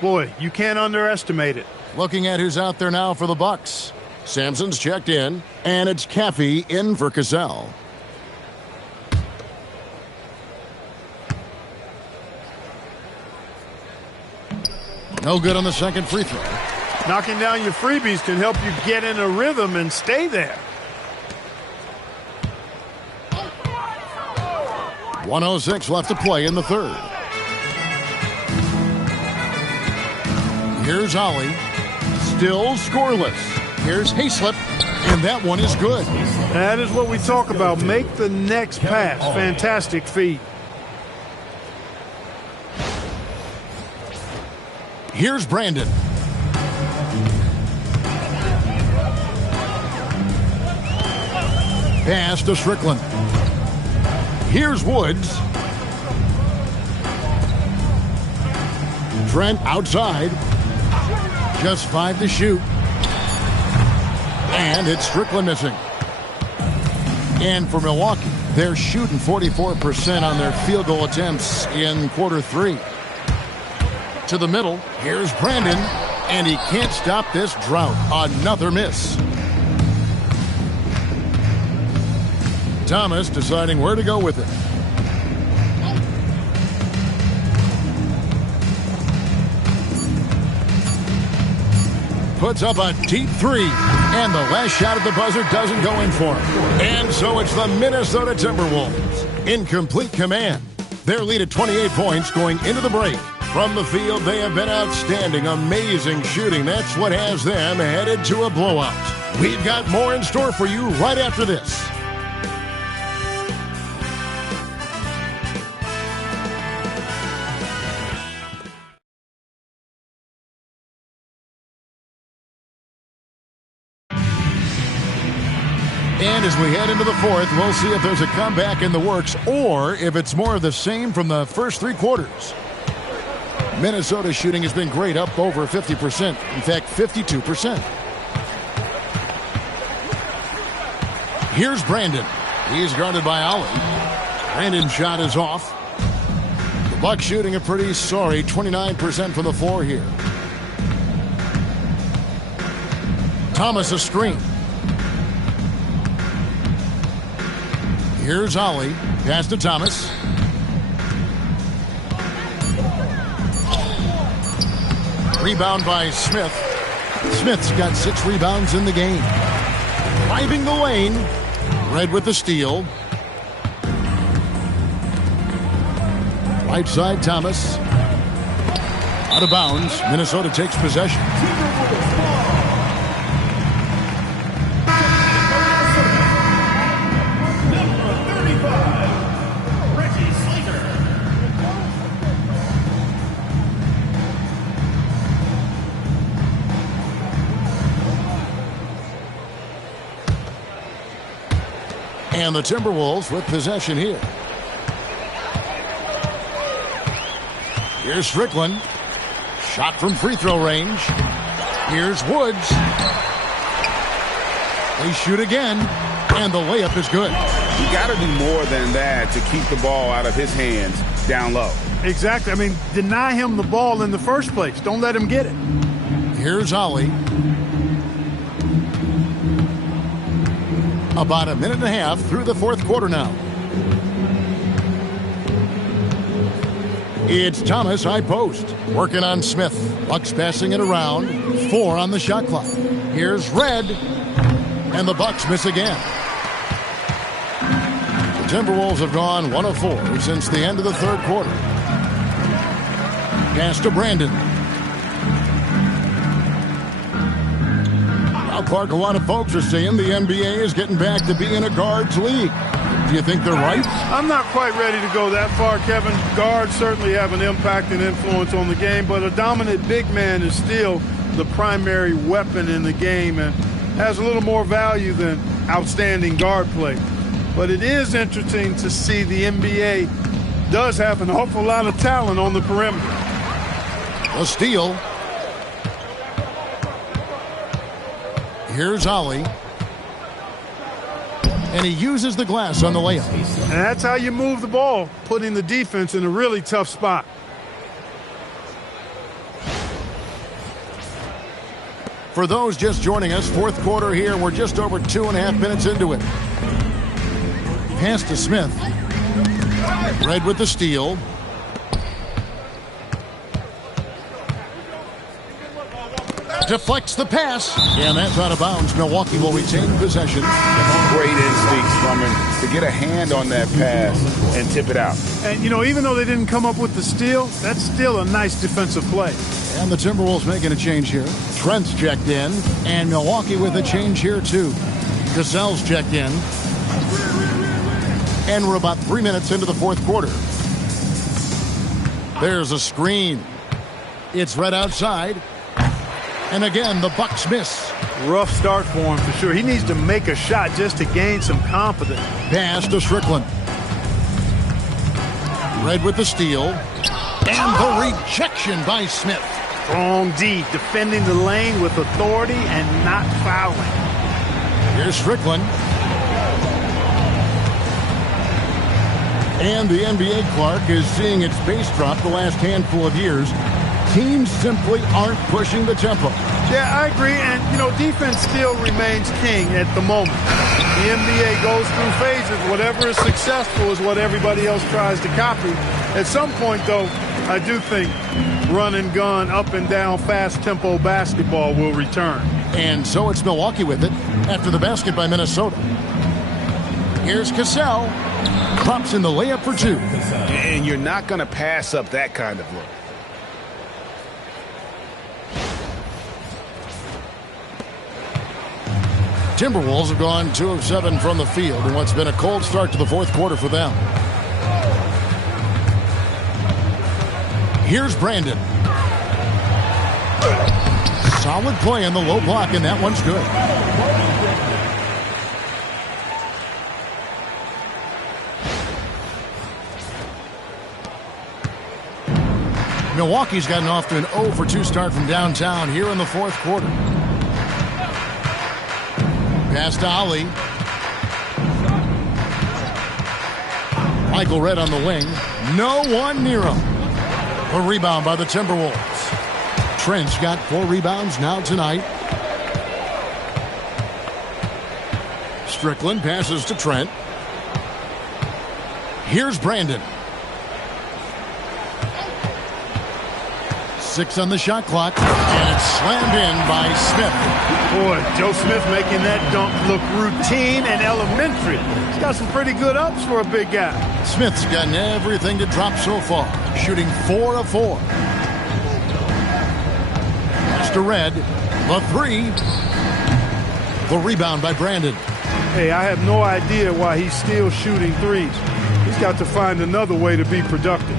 boy, you can't underestimate it. Looking at who's out there now for the Bucks. Sampson's checked in, and it's Caffey in for Cassell. No good on the second free throw. Knocking down your freebies can help you get in a rhythm and stay there. 1:06 left to play in the third. Here's Ollie. Still scoreless. Here's Hayslip, and that one is good. That is what we talk about. Make the next pass. Fantastic feed. Here's Brandon. Pass to Strickland. Here's Woods. Trent outside. Just 5 to shoot. And it's Strickland missing. And for Milwaukee, they're shooting 44% on their field goal attempts in quarter 3. To the middle, here's Brandon, and he can't stop this drought. Another miss. Thomas deciding where to go with it. Puts up a deep 3, and the last shot at the buzzer doesn't go in for him. And so it's the Minnesota Timberwolves in complete command. Their lead at 28 points going into the break. From the field, they have been outstanding, amazing shooting. That's what has them headed to a blowout. We've got more in store for you right after this. And as we head into the fourth, we'll see if there's a comeback in the works or if it's more of the same from the first 3 quarters. Minnesota's shooting has been great, up over 50%. In fact, 52%. Here's Brandon. He's guarded by Ollie. Brandon's shot is off. The Bucks shooting a pretty sorry 29% from the floor here. Thomas a screen. Here's Ollie. Pass to Thomas. Rebound by Smith. Smith's got 6 rebounds in the game. Driving the lane. Red with the steal. Right side, Thomas. Out of bounds. Minnesota takes possession. And the Timberwolves with possession here. Here's Strickland. Shot from free throw range. Here's Woods. They shoot again, and the layup is good. You got to do more than that to keep the ball out of his hands down low. Exactly. I mean, deny him the ball in the first place. Don't let him get it. Here's Ollie. About a minute and a half through the fourth quarter now. It's Thomas high post. Working on Smith. Bucks passing it around. 4 on the shot clock. Here's Red. And the Bucks miss again. The Timberwolves have gone 1 of 4 since the end of the third quarter. Pass to Brandon. Clark, a lot of folks are saying the NBA is getting back to being a guards league. Do you think they're right? I'm not quite ready to go that far, Kevin. Guards certainly have an impact and influence on the game, but a dominant big man is still the primary weapon in the game and has a little more value than outstanding guard play. But it is interesting to see the NBA does have an awful lot of talent on the perimeter. A steal. Here's Ollie. And he uses the glass on the layup. And that's how you move the ball, putting the defense in a really tough spot. For those just joining us, fourth quarter here. We're just over 2.5 minutes into it. Pass to Smith. Red with the steal. Deflects the pass. And that's out of bounds. Milwaukee will retain possession. Great instincts from him to get a hand on that pass and tip it out. And, you know, even though they didn't come up with the steal, that's still a nice defensive play. And the Timberwolves making a change here. Trent's checked in. And Milwaukee with a change here, too. Cassell's checked in. And we're about 3 minutes into the fourth quarter. There's a screen. It's right outside. And again, the Bucks miss. Rough start for him for sure. He needs to make a shot just to gain some confidence. Pass to Strickland. Red with the steal. And the rejection by Smith. Strong D, defending the lane with authority and not fouling. Here's Strickland. And the NBA, Clark, is seeing its base drop the last handful of years. Teams simply aren't pushing the tempo. Yeah, I agree. And, you know, defense still remains king at the moment. The NBA goes through phases. Whatever is successful is what everybody else tries to copy. At some point, though, I do think run and gun, up and down, fast tempo basketball will return. And so it's Milwaukee with it after the basket by Minnesota. Here's Cassell. Pops in the layup for two. And you're not going to pass up that kind of look. Timberwolves have gone 2 of 7 from the field in what's been a cold start to the fourth quarter for them. Here's Brandon. Solid play in the low block, and that one's good. Milwaukee's gotten off to an 0 for 2 start from downtown here in the fourth quarter. Pass to Ollie. Michael Redd on the wing. No one near him. A rebound by the Timberwolves. Trent's got 4 rebounds now tonight. Strickland passes to Trent. Here's Brandon. 6 on the shot clock, and it's slammed in by Smith. Boy, Joe Smith making that dunk look routine and elementary. He's got some pretty good ups for a big guy. Smith's gotten everything to drop so far, shooting 4 of 4. Pass to Red, the 3. The rebound by Brandon. Hey, I have no idea why he's still shooting threes. He's got to find another way to be productive.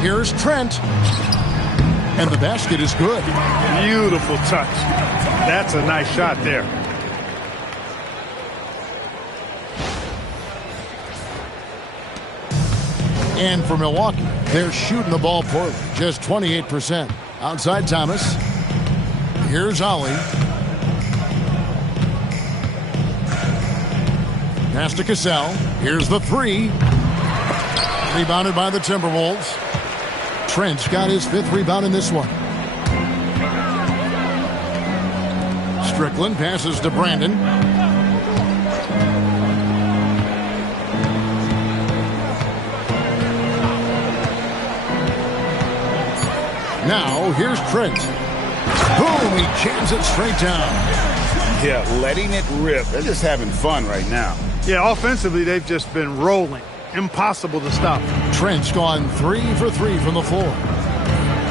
Here's Trent. And the basket is good. Beautiful touch. That's a nice shot there. And for Milwaukee, they're shooting the ball poorly. Just 28%. Outside Thomas. Here's Ollie. Pass to Cassell. Here's the 3. Rebounded by the Timberwolves. Trent's got his 5th rebound in this one. Strickland passes to Brandon. Now, here's Trent. Boom, he jams it straight down. Yeah, letting it rip. They're just having fun right now. Yeah, offensively, they've just been rolling. Impossible to stop. Trent's gone 3 for 3 from the floor.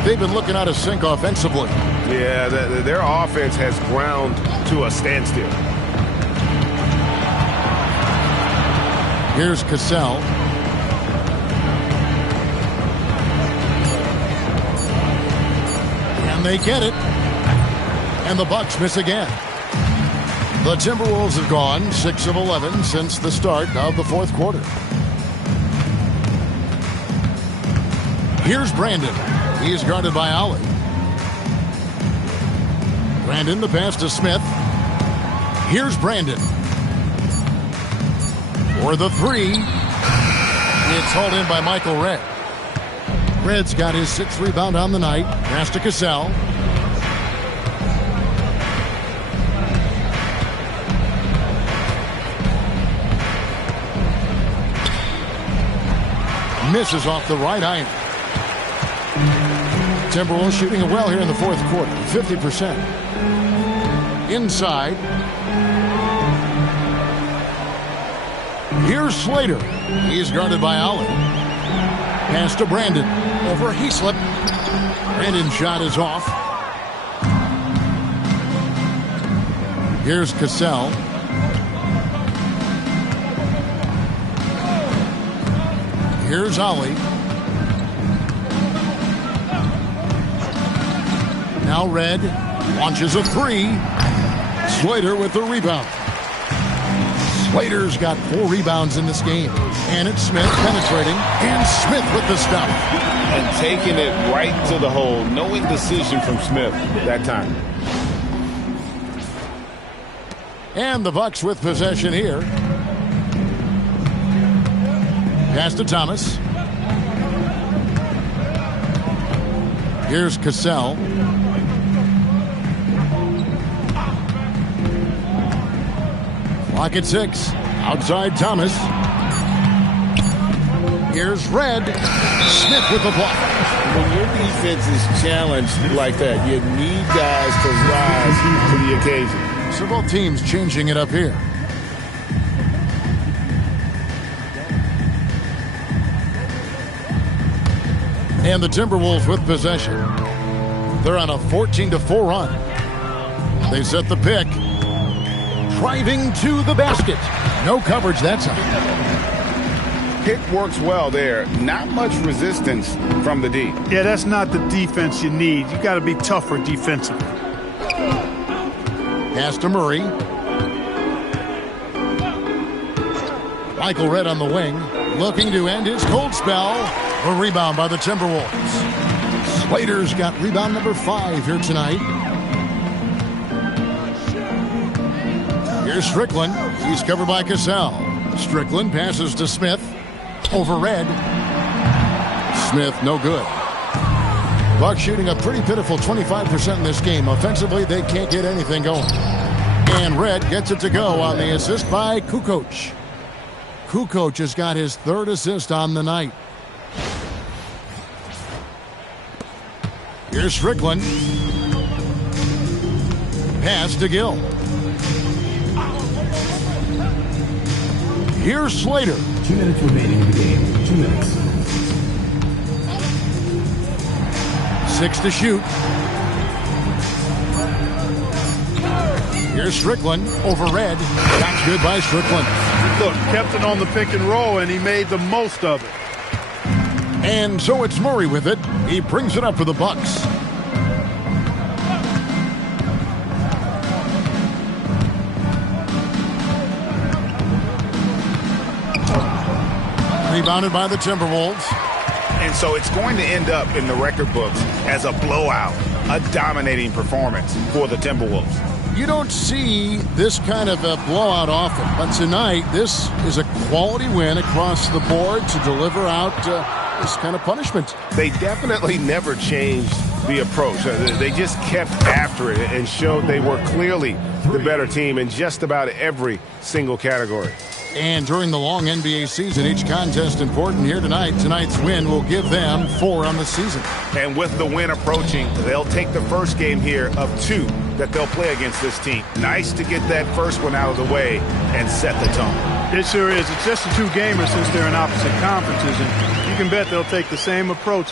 They've been looking out of sync offensively. Yeah, their offense has ground to a standstill. Here's Cassell. And they get it. And the Bucks miss again. The Timberwolves have gone 6 of 11 since the start of the fourth quarter. Here's Brandon. He is guarded by Ollie. Brandon, the pass to Smith. Here's Brandon. For the three. It's hauled in by Michael Redd. Redd's got his 6th rebound on the night. Pass to Cassell. Misses off the right iron. Timberwolves shooting it well here in the fourth quarter, 50%. Inside. Here's Slater. He's guarded by Ollie. Pass to Brandon. Over Heaslip. Brandon's shot is off. Here's Cassell. Here's Ollie. Now Redd launches a three. Slater with the rebound. Slater's got 4 rebounds in this game. And it's Smith penetrating. And Smith with the stop. And taking it right to the hole. No indecision from Smith that time. And the Bucks with possession here. Pass to Thomas. Here's Cassell. Clock at 6. Outside Thomas. Here's Redd. Smith with the block. When your defense is challenged like that, you need guys to rise to the occasion. So both teams changing it up here. And the Timberwolves with possession. They're on a 14-4 run. They set the pick. Driving to the basket. No coverage that time. Pick works well there. Not much resistance from the D. Yeah, that's not the defense you need. You got to be tougher defensively. Pass to Murray. Michael Redd on the wing. Looking to end his cold spell. A rebound by the Timberwolves. Slater's got rebound number 5 here tonight. Here's Strickland. He's covered by Cassell. Strickland passes to Smith. Over Redd. Smith, no good. Bucks shooting a pretty pitiful 25% in this game. Offensively, they can't get anything going. And Redd gets it to go on the assist by Kukoc. Kukoc has got his 3rd assist on the night. Here's Strickland. Pass to Gill. Here's Slater. 2 minutes remaining in the game. 2 minutes. 6 to shoot. Here's Strickland over Redd. That's good by Strickland. Look, kept it on the pick and roll, and he made the most of it. And so it's Murray with it. He brings it up for the Bucks. Rebounded by the Timberwolves. And so it's going to end up in the record books as a blowout, a dominating performance for the Timberwolves. You don't see this kind of a blowout often, but tonight this is a quality win across the board to deliver out this kind of punishment. They definitely never changed the approach. They just kept after it and showed they were clearly the better team in just about every single category. And during the long NBA season, each contest important here tonight. Tonight's win will give them 4 on the season. And with the win approaching, they'll take the first game here of 2 that they'll play against this team. Nice to get that first one out of the way and set the tone. It sure is. It's just a 2-gamer since they're in opposite conferences, and you can bet they'll take the same approach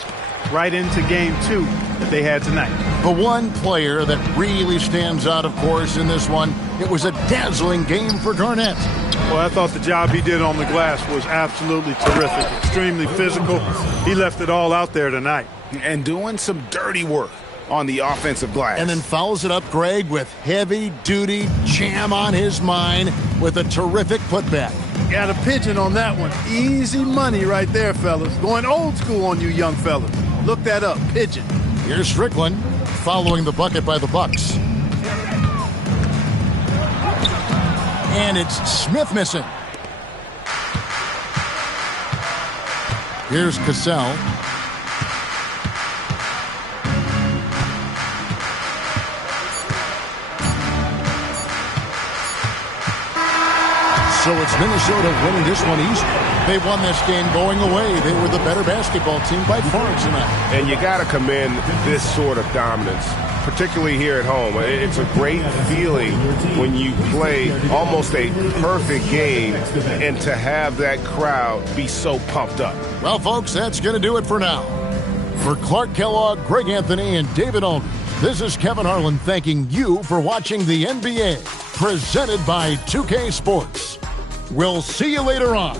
right into game 2 that they had tonight. The one player that really stands out, of course, in this one, it was a dazzling game for Garnett. Well, I thought the job he did on the glass was absolutely terrific. Extremely physical. He left it all out there tonight. And doing some dirty work on the offensive glass. And then follows it up, Greg, with heavy-duty jam on his mind with a terrific putback. Got a pigeon on that one. Easy money right there, fellas. Going old school on you young fellas. Look that up, pigeon. Here's Strickland following the bucket by the Bucks. And it's Smith missing. Here's Cassell. So it's Minnesota winning this one easy. They won this game going away. They were the better basketball team by far tonight. And you got to commend this sort of dominance, particularly here at home. It's a great feeling when you play almost a perfect game and to have that crowd be so pumped up. Well, folks, that's going to do it for now. For Clark Kellogg, Greg Anthony, and David Aldridge, this is Kevin Harlan thanking you for watching the NBA, presented by 2K Sports. We'll see you later on.